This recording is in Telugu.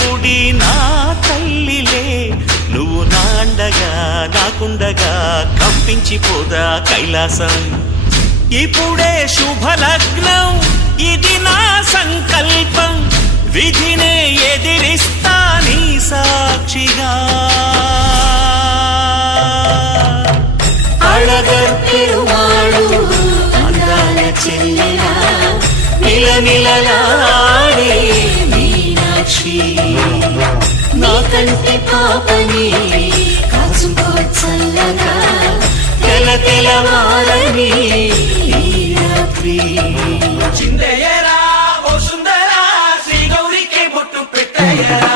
గుడి నా తల్లిలే, నువ్వు నాండగా నాకుండగా కంపించిపోదా కైలాసం. ఇప్పుడే శుభలగ్నం, ఇది నా సంకల్పం, విధినే ఎదిరిస్తా నీ సాక్షిగా. అళగర్ పెరుమాళు అందాల చెల్లెలా, మిలమిలలాడే మీనాక్షి, నా కంటి పాపని కాచుకో చల్లగా, తెల తెలవారని ఈ రాత్రి. చిందయ్యరా ఓ సుందరా, శ్రీ గౌరికి బొట్టు పెట్టయ్యరా.